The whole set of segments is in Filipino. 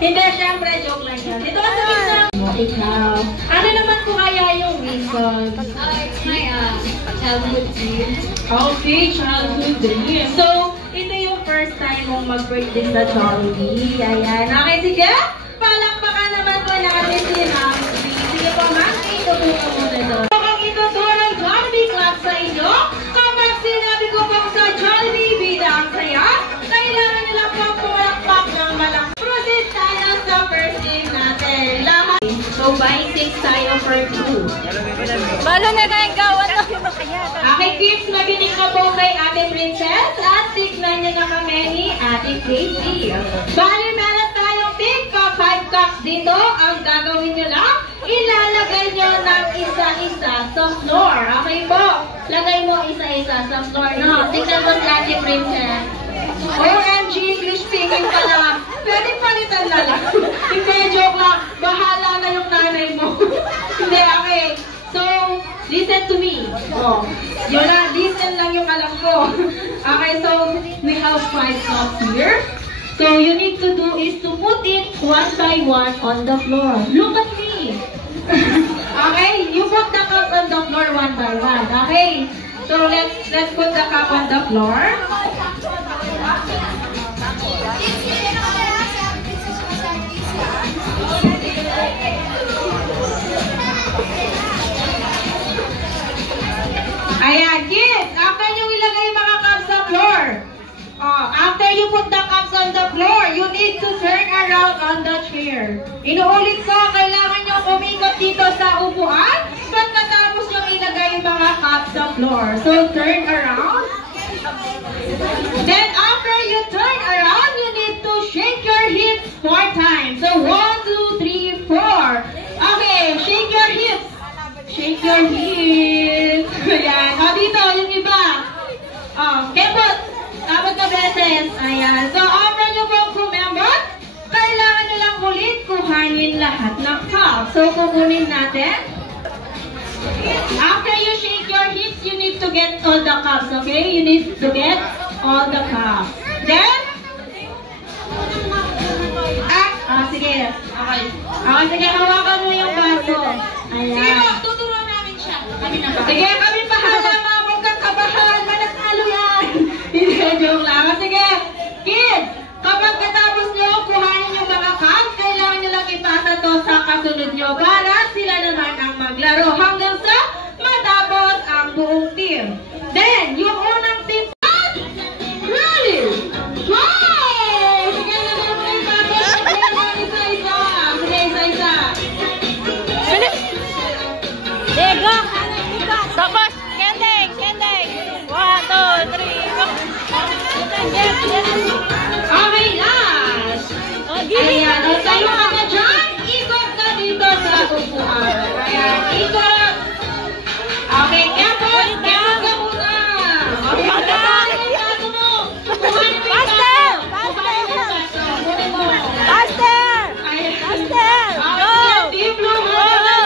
Hindi, syempre, joke lang yan. Ito ang sabihin na, ikaw. Ano naman po kaya yung reason? It's my childhood dream. Okay, childhood dream. So, ito yung first time mong mag-birthday sa Jollibee. Ayan. Okay, sige. Palakpakan naman po natin si Ma'am. Sige po, Ma'am. Ito po po muna doon. Kung ituturo ng Jollibee Club sa inyo, kapag sinabi ko po sa Jollibee bilang saya, kailangan nila po pumalakpak ng malakpak. Proceed tayo sa first game natin. Lahat. So, buy 6 tayo for 2. Balo na kayong gawan to. Okay, kids, makinig ka po kay Ate Princess at tignan niyo na kami ni Ate Casey. Bali, meron tayong big cup, 5 cups dito. Ang gagawin niyo lang, ilalagay niyo ng isa-isa sa floor. Okay po? Lagay mo isa-isa sa floor. No, tignan mo si Ate Princess. OMG, English speaking pala. Pwede palitan na lang. Hindi, joke lang. Bahala na yung nanay mo. Hindi, okay. So, listen to me. Oh, yun na, listen lang yung alam ko. Okay, so, we have 5 cups here. So, you need to do is to put it one by one on the floor. Look at me. Okay, you put the cup on the floor one by one. Okay, so let's put the cup on the floor. Ayan, kids, after nyo ilagay yung mga cups sa floor, after you put the cups on the floor, you need to turn around on the chair. Inuulit ko, kailangan nyo umikot dito sa upuan pagkatapos nyo ilagay yung mga cups sa floor. So, turn around. Then, after you turn around, you need to shake your hips 4 times. So, 1, 2, 3, 4. Okay, shake your hips. Shake your hips. Ayan. O, dito, yung iba. Kebot. Apat na beses. Ayan. So, after nyo pong kumembot, kailangan nyo lang ulit kuhanin lahat ng cups. So, kukunin natin. After you shake your hips, you need to get all the cups, okay? You need to get all the cups. Then, sige. Okay. Sige, hawakan mo yung baso. Ayan. Sige po, tuturuan namin siya. Sige, kami bahala, ma'am. Huwag kang kabahan. Manatalo yan. Hindi, joke lang. Sige, kids, kapag katapos nyo, kuhanin yung mga cups, kailangan nyo lang ipasa to sa kasunod nyo para sila naman ang maglaro hanggang sa matapos ang buong team. Then, yung unang team, ready? Wow! Sige, naman mo yung baso. Isa-isa. Sige, isa-isa. Lego! Tapos, kendeng! 1, 2, 3, go! Okay, last! Ayan, o tayo ka na dyan. Ikot ka dito sa upuan. Ayan, ikot! Okay, kepot ka muna! Okay, kuhanin mo yung baso mo! Kuhanin mo yung baso! Kuhanin mo yung baso! Kuhanin mo! Faster! Ayan. Faster! Go! Team Blue, Go!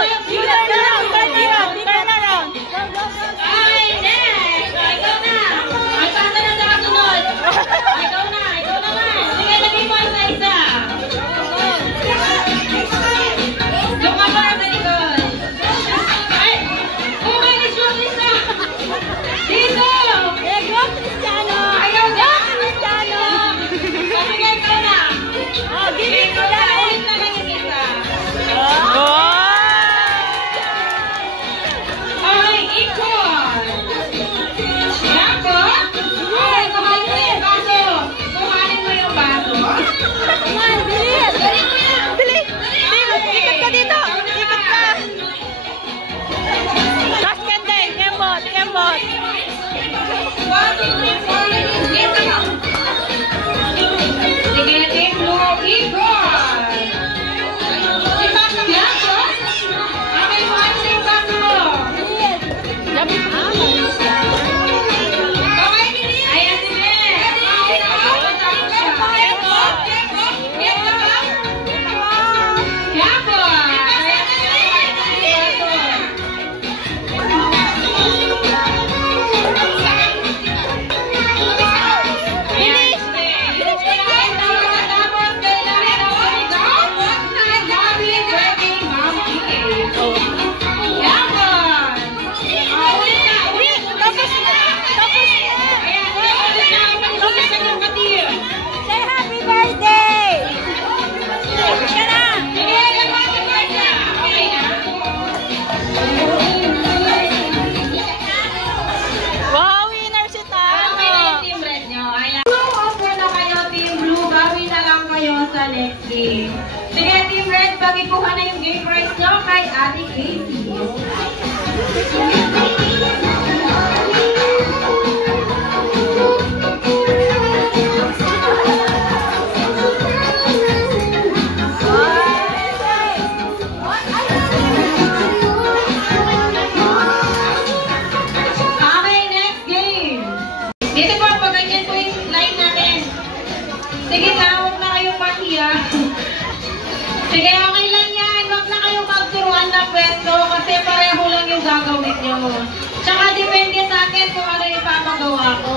Turn around! ay, next! Ikaw na! Ay, pasa na sa kasunod! Ikaw naman! Sige, lagay mo isa-isa! Yung kapar sa likod! Ay! Umalis yung isa! Dito! Lego, Cristiano! Ayaw na! Cristiano! Sige, ikaw na! Giving ko na! Ulit na lang yung isa! Okay, ikot! Yan po! Ay, kuhanin mo yung baso! Kuhanin mo yung baso! sa next game. Sige, Team Red, pag-ikuha na yung game prize nyo kay Ate Casey. Okay, next game. Dito po, pag-ganyan po yung line natin. Sige na, huwag na kayong mahiya. Sige, okay lang yan. Huwag na kayong magturuan ng pwesto kasi pareho lang yung gagawin nyo. Tsaka depende sa akin kung ano yung papagawa ko.